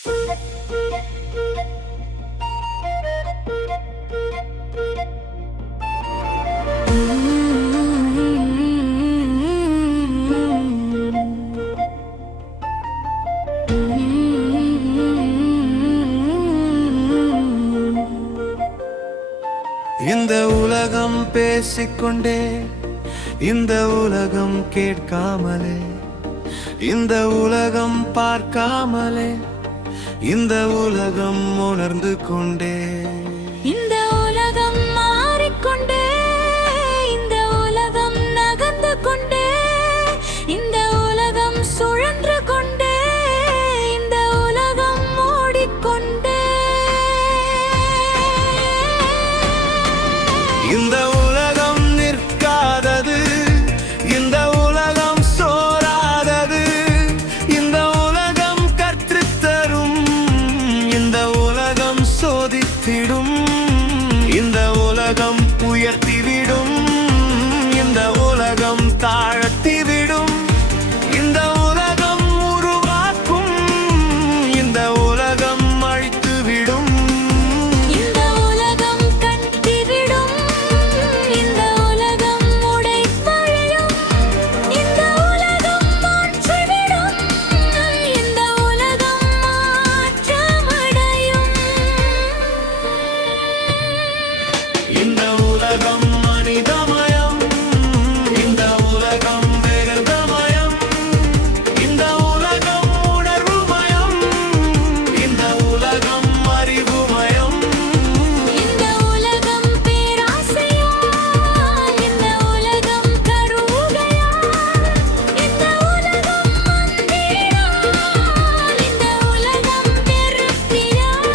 இந்த உலகம் பேசிக்கொண்டே, இந்த உலகம் கேட்காமலே, இந்த உலகம் பார்க்காமலே, இந்த உலகம் உணர்ந்து கொண்டே, இந்த உலகம் மாறிக்கொண்டே, இந்த உலகம் நகர்ந்து கொண்டே, இந்த உலகம் சுழன்று கொண்டே, இந்த உலகம் ஓடிக்கொண்டே, இந்த உலகம் நிற்காதது, இந்த உலகம் சோராதது, இந்த உலகம் கற்றுத்தரும், இந்த உலகம் சோதித்திடும், இந்த உலகம் உயர்த்திவிடும், இந்த உலகம் தாழ்த்திவிடும், இந்த உலகம் உருவாக்கும், இந்த உலகம் அழித்துவிடும், இந்த உலகம் கட்டிவிடும், இந்த உலகம் உடைத்தழியும், இந்த உலகம் மாற்றிவிடும், இந்த உலகம் மாற்றமடையும். இந்த உலகம் மனிதமயம், இந்த உலகம் வேகமயம், இந்த உலகம் உணர்வுமயம், இந்த உலகம் அறிவுமயம், இந்த உலகம் பேராசையால், இந்த உலகம் கருவுகையால், இந்த உலகம் மந்திரால், இந்த உலகம் வெறுப்பினால்.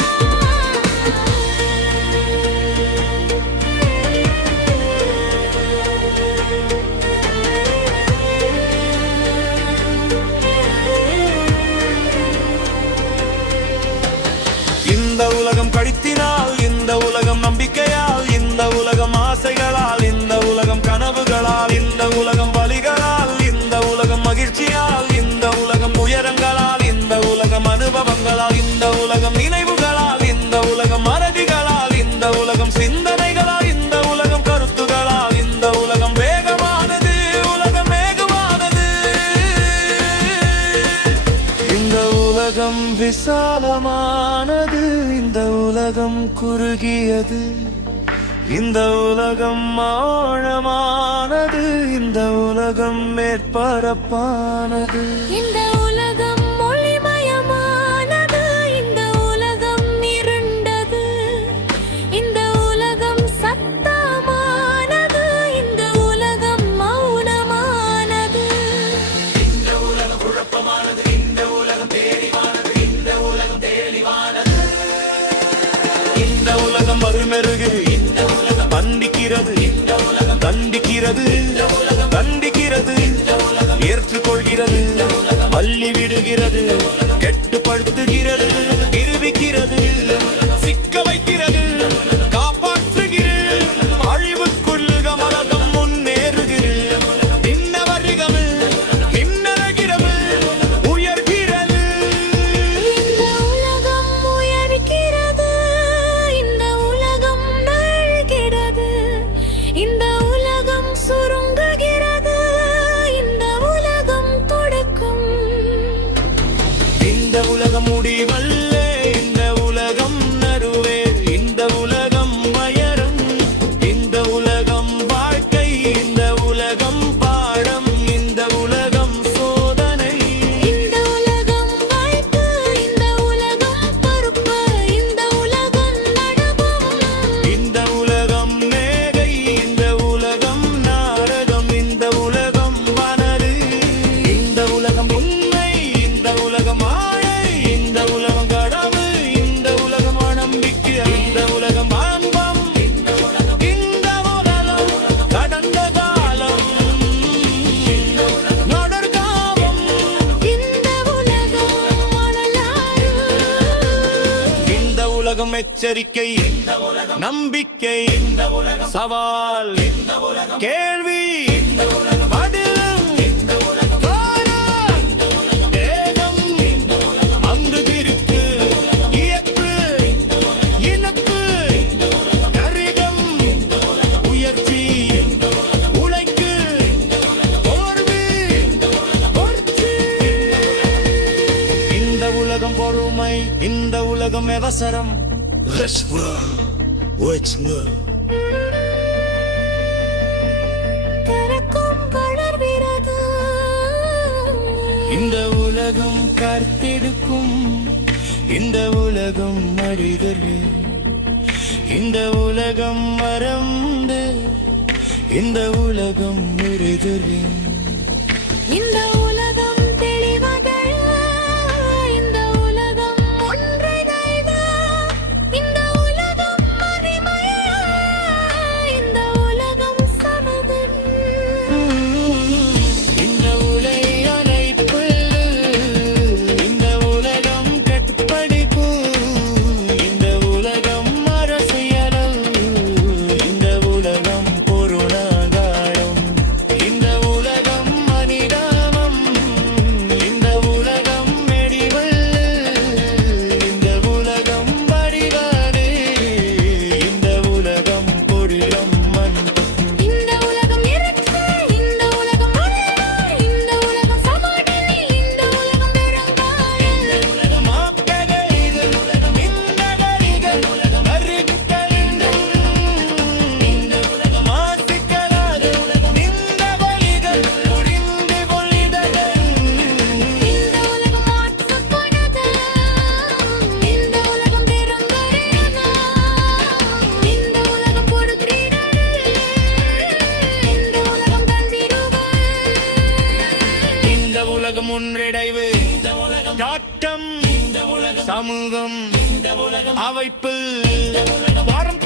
இந்த உலகம் கடித்தினால், இந்த உலகம் நம்பிக்கையால், இந்த உலகம் ஆசைகளால், இந்த உலகம் கனவுகளால், இந்த உலகம் வலிகளால், இந்த உலகம் மகிழ்ச்சியால், இந்த உலகம் உயரங்களால், இந்த உலகம் அனுபவங்களால், இந்த உலகம் நினைவுகளால், இந்த உலகம் மறதிகளால், இந்த உலகம் சிந்தனைகளால், இந்த உலகம் கருத்துகளால், இந்த உலகம் வேகமானது, உலகம் வேகமானது, இந்த உலகம் விசாலமானது, இந்த உலகம் குறுகியது, இந்த உலகம் ஆழமானது, இந்த உலகம் மேற்பரப்பானது, இந்த உலகம் ஒளிமயமானது, இந்த உலகம் இருண்டது, இந்த உலகம் சத்தமானது, இந்த உலகம் மௌனமானது, இந்த உலகம் குழப்பமானது, இந்த உலகம் தெளிவானது, இந்த உலகம் தெளிவானது, இந்த உலகம் மறுமெருகு, இந்த உலகம் தண்டிக்கிறது, இந்த உலகம் தண்டிக்கிறது, இந்த உலகம் தண்டிக்கிறது, இந்த உலகம் ஏற்றுக்கொள்கிறது, இந்த உலகம் அள்ளி விடுகிறது, கெட்டுப்படுத்துகிறது, நிரூபிக்கிறது, சிக்க வைக்கிறது, காப்பாற்றுகிறது, அழிவுக்குள்ளுக மலகம் முன்னேறுகிறது, இன்னவரிகம் இன்னரகிறது, உயர்கிறது, இந்த உலகம் உயர்கிறது, இந்த உலகம் நல்கிறது, இந்த உலகம் சுருங்குகிறது, இந்த உலகம் தொடக்கும், இந்த உலகம் முடிவல்ல, இந்த உலகம் நறுவே, இந்த உலகம் வயரம், இந்த உலகம் வாழ்க்கை, இந்த உலகம் பாடம், இந்த உலகம் சோதனை, இந்த உலகம் வாய்ப்பு, இந்த உலகம் பொறுப்பு, இந்த உலகம் அனுபவம், இந்த உலகம் மேகை, இந்த உலகம் நாடகம், இந்த உலகம் மனது, இந்த உலகம் உண்மை, இந்த உலகம் மாயை, இந்த உலகம் கடவுள், இந்த உலகம் நம்பிக்கை, இந்த உலகம் அன்பம், இந்த உலகம் கடந்த காலம், நடர்காலம், இந்த உலகம் வரலாறு, இந்த உலகம் எச்சரிக்கை, நம்பிக்கை, சவால், கேள்வி, பதிலும், காலம், தேகம், அங்கு திருக்கு, உலகம் அவசரம். கரக்கும் வளர்கிறது. இந்த உலகம் கர்த்தெடுக்கும், இந்த உலகம் மனிதர்கள், இந்த உலகம் மறந்து, இந்த உலகம் மிருதர்கள். இந்த உலகம் தெளிவாக, இந்த உலகம் ஒன்றிணைக, இந்த உலகம் மகிமைய, இந்த உலகம் சமதன். இந்த உலை அழைப்பு, இந்த உலகம் கட்டுப்படிப்பு, இந்த உலகம் அரசியல், இந்த உலகம் பொருளாதாரம், இந்த உலகம் மனிதமம், இந்த உலகம் மெடிவல், இந்த உலகம் வடிவாறு, இந்த உலகம் பொருளம் மண். இந்த உலகம் இருக்கு, இந்த உலகம் அழகு, இந்த உலகம் சமாதானி, இந்த உலகம் பெருங்காயம். இந்த உலகம் ஆக்கங்கள், இந்த உலகம் இந்தகரிகள், உலகம் அறிவித்தலிங்கள், இந்த உலகம் ஆசிக்கலாது, உலகம் இந்த வழிகள் புரிந்து கொள்ளிடங்கள். இந்த உலகம் மாற்றப்பனது, இந்த உலகம் பெருங்கரையனா, இந்த உலகம் பொறுத்திடது, இந்த உலகம் தந்திடுவது. இந்த உலகம் முன்னிடைவு, இந்த உலகம் தாட்டம், இந்த உலகம் சமூகம், இந்த உலகம் அமைப்பு, வாரம்